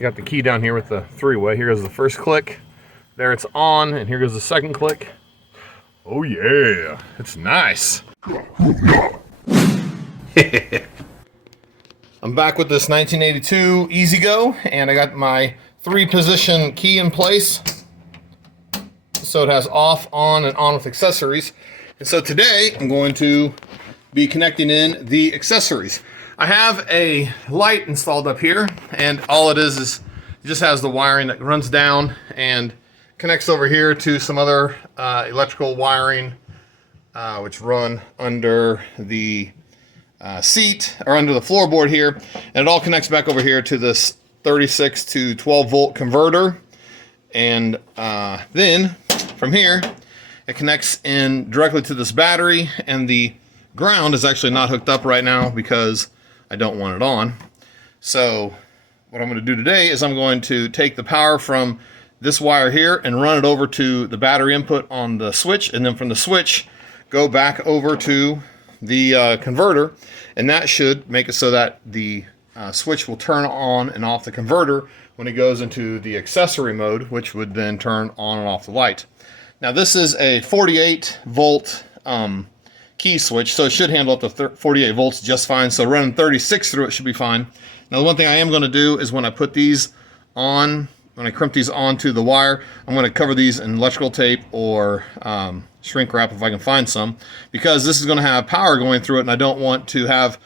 You got the key down here with the three-way. Here goes the first click. There it's on, and here goes the second click. Oh yeah, it's nice. I'm back with this 1982 EZGO, and I got my 3-position key in place. So it has off, on, and on with accessories. And so today I'm going to be connecting in the accessories. I have a light installed up here, and all it is it just has the wiring that runs down and connects over here to some other electrical wiring, which run under the seat or under the floorboard here, and it all connects back over here to this 36 to 12 volt converter. And then from here it connects in directly to this battery, and the ground is actually not hooked up right now because I don't want it on. So what I'm going to do today is I'm going to take the power from this wire here and run it over to the battery input on the switch, and then from the switch go back over to the converter, and that should make it so that the switch will turn on and off the converter when it goes into the accessory mode, which would then turn on and off the light. Now this is a 48 volt key switch, so it should handle up to 48 volts just fine. So running 36 through it should be fine. Now the one thing I am going to do is when I put these on, when I crimp these onto the wire, I'm going to cover these in electrical tape or shrink wrap if I can find some, because this is going to have power going through it, and I don't want to have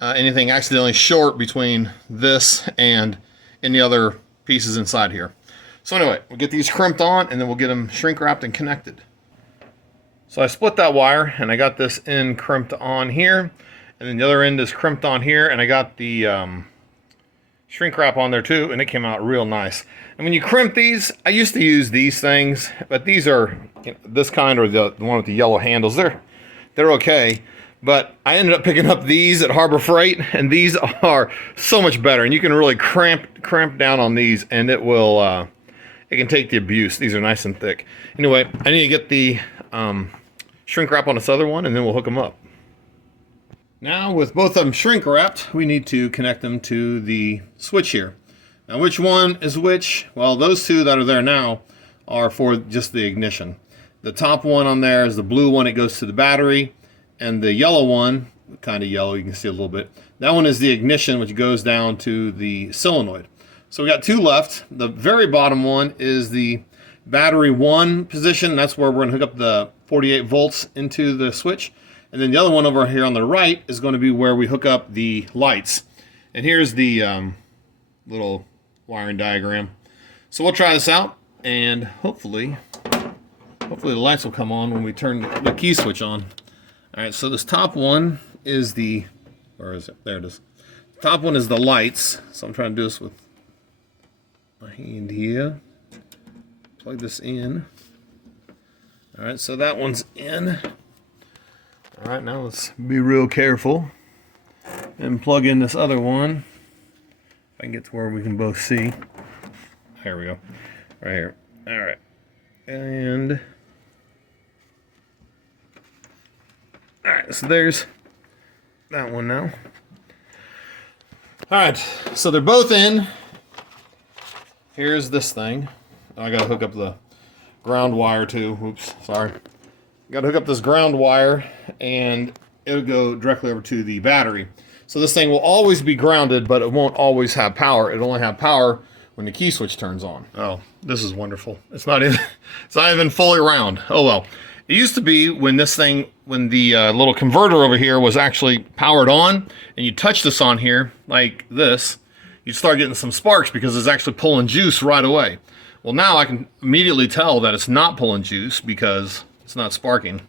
anything accidentally short between this and any other pieces inside here. So anyway, we'll get these crimped on, and then we'll get them shrink wrapped and connected. So I split that wire, and I got this end crimped on here, and then the other end is crimped on here, and I got the shrink wrap on there too, and it came out real nice. And when you crimp these, I used to use these things, but these are, you know, this kind, or the one with the yellow handles. They're okay, but I ended up picking up these at Harbor Freight, and these are so much better, and you can really cramp down on these, and it will it can take the abuse. These are nice and thick. Anyway, I need to get the shrink wrap on this other one, and then we'll hook them up. Now with both of them shrink wrapped, we need to connect them to the switch here. Now which one is which? Well, those two that are there now are for just the ignition. The top one on there is the blue one, it goes to the battery, and the yellow one, kind of yellow, you can see a little bit, that one is the ignition, which goes down to the solenoid. So we got two left. The very bottom one is the battery 1 position. That's where we're going to hook up the 48 volts into the switch. And then the other one over here on the right is going to be where we hook up the lights. And here's the little wiring diagram. So we'll try this out, and hopefully the lights will come on when we turn the key switch on. All right, so this top one is the, where is it? There it is. The top one is the lights. So I'm trying to do this with my hand here. Plug this in. All right, so that one's in. All right, now let's be real careful and plug in this other one. If I can get to where we can both see. There we go, right here. All right, and all right, so there's that one now. All right, so they're both in. Here's this thing. I gotta hook up the ground wire too. Oops, sorry. Gotta hook up this ground wire, and it'll go directly over to the battery. So this thing will always be grounded, but it won't always have power. It'll only have power when the key switch turns on. Oh, this is wonderful. It's not even fully round. Oh well. It used to be when this thing, when the little converter over here was actually powered on, and you touch this on here like this, you'd start getting some sparks because it's actually pulling juice right away. Well, now I can immediately tell that it's not pulling juice because it's not sparking,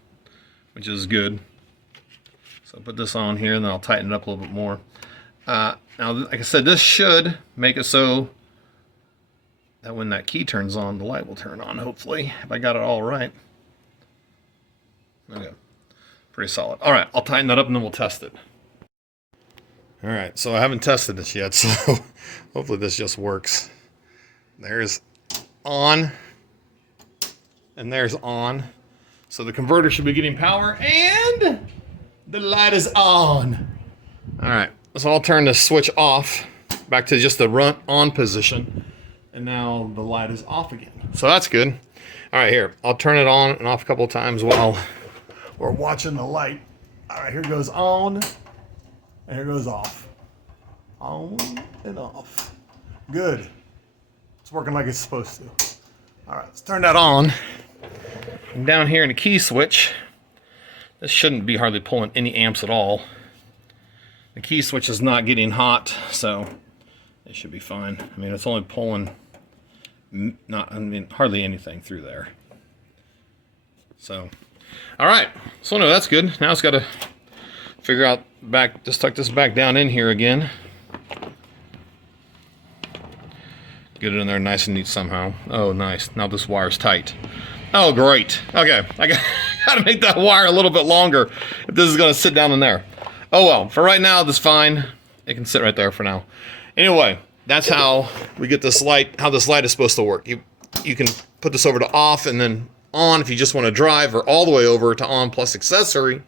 which is good. So I'll put this on here, and then I'll tighten it up a little bit more. Now, like I said, this should make it so that when that key turns on, the light will turn on, hopefully, if I got it all right. Okay, pretty solid. All right, I'll tighten that up, and then we'll test it. All right, so I haven't tested this yet, so hopefully this just works. There's on, and there's on. So the converter should be getting power, and the light is on. All right, so I'll turn the switch off. back to just the run on position. And now the light is off again. So that's good. All right, here, I'll turn it on and off a couple of times while we're watching the light. All right, here goes on, and here goes off. On and off. Good. It's working like it's supposed to. All right, let's turn that on. And down here in the key switch, this shouldn't be hardly pulling any amps at all. The key switch is not getting hot, so it should be fine. I mean, it's only pulling hardly anything through there. So, all right. So no, that's good. Now it's got to figure out just tuck this back down in here again. Get it in there nice and neat somehow. Oh, nice. Now this wire's tight. Oh, great. Okay, I got to make that wire a little bit longer if this is going to sit down in there. Oh well, for right now, this is fine. It can sit right there for now. Anyway, that's how we get this light, how this light is supposed to work. You can put this over to off and then on if you just want to drive, or all the way over to on plus accessory,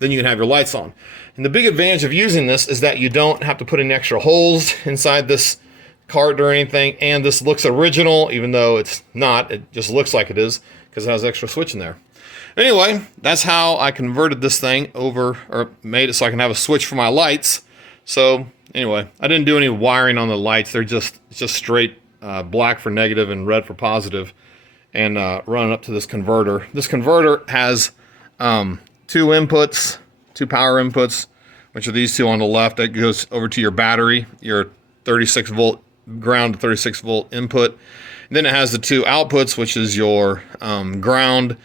then you can have your lights on. And the big advantage of using this is that you don't have to put any extra holes inside this cart or anything, and this looks original, even though it's not. It just looks like it is because it has extra switch in there. Anyway, that's how I converted this thing over, or made it so I can have a switch for my lights. So anyway, I didn't do any wiring on the lights. They're just straight black for negative and red for positive, and running up to this converter. This converter has two inputs, two power inputs, which are these two on the left. That goes over to your battery, your 36 volt ground to 36 volt input. And then it has the two outputs, which is your ground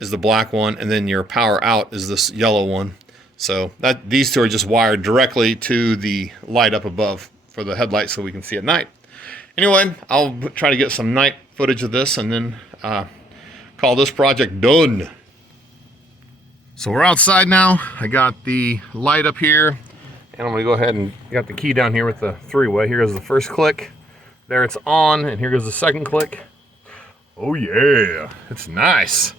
is the black one, and then your power out is this yellow one. So these two are just wired directly to the light up above for the headlight so we can see at night. Anyway, I'll try to get some night footage of this and then call this project done. So we're outside now. I got the light up here, and I'm gonna go ahead and got the key down here with the three-way. Here goes the first click. There it's on, and here goes the second click. Oh yeah, it's nice.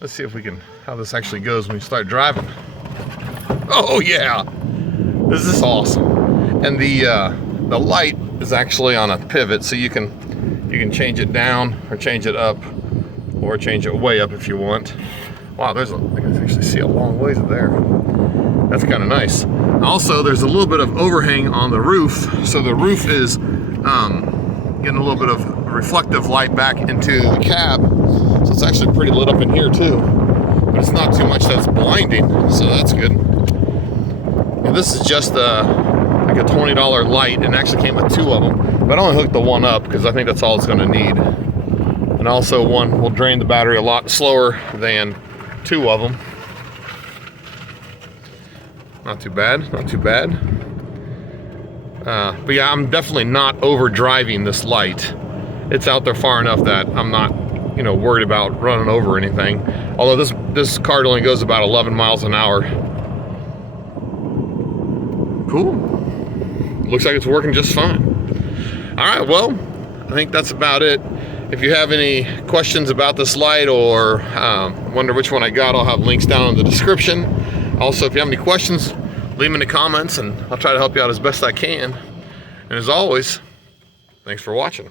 Let's see if we can, how this actually goes when you start driving. Oh yeah, this is awesome. And the light is actually on a pivot, so you can change it down or change it up or change it way up if you want. Wow, I can actually see a long ways there. That's kind of nice. Also, there's a little bit of overhang on the roof, so the roof is getting a little bit of reflective light back into the cab. So it's actually pretty lit up in here too, but it's not too much that's blinding, so that's good. And this is just like a $20 light, and actually came with two of them, but I only hooked the one up because I think that's all it's going to need. And also, one will drain the battery a lot slower than two of them. Not too bad, not too bad. But yeah, I'm definitely not over driving this light. It's out there far enough that I'm not, worried about running over anything. Although this cart only goes about 11 miles an hour. Cool. Looks like it's working just fine. All right, well, I think that's about it. If you have any questions about this light or wonder which one I got, I'll have links down in the description. Also, if you have any questions, leave them in the comments and I'll try to help you out as best I can. And as always, thanks for watching.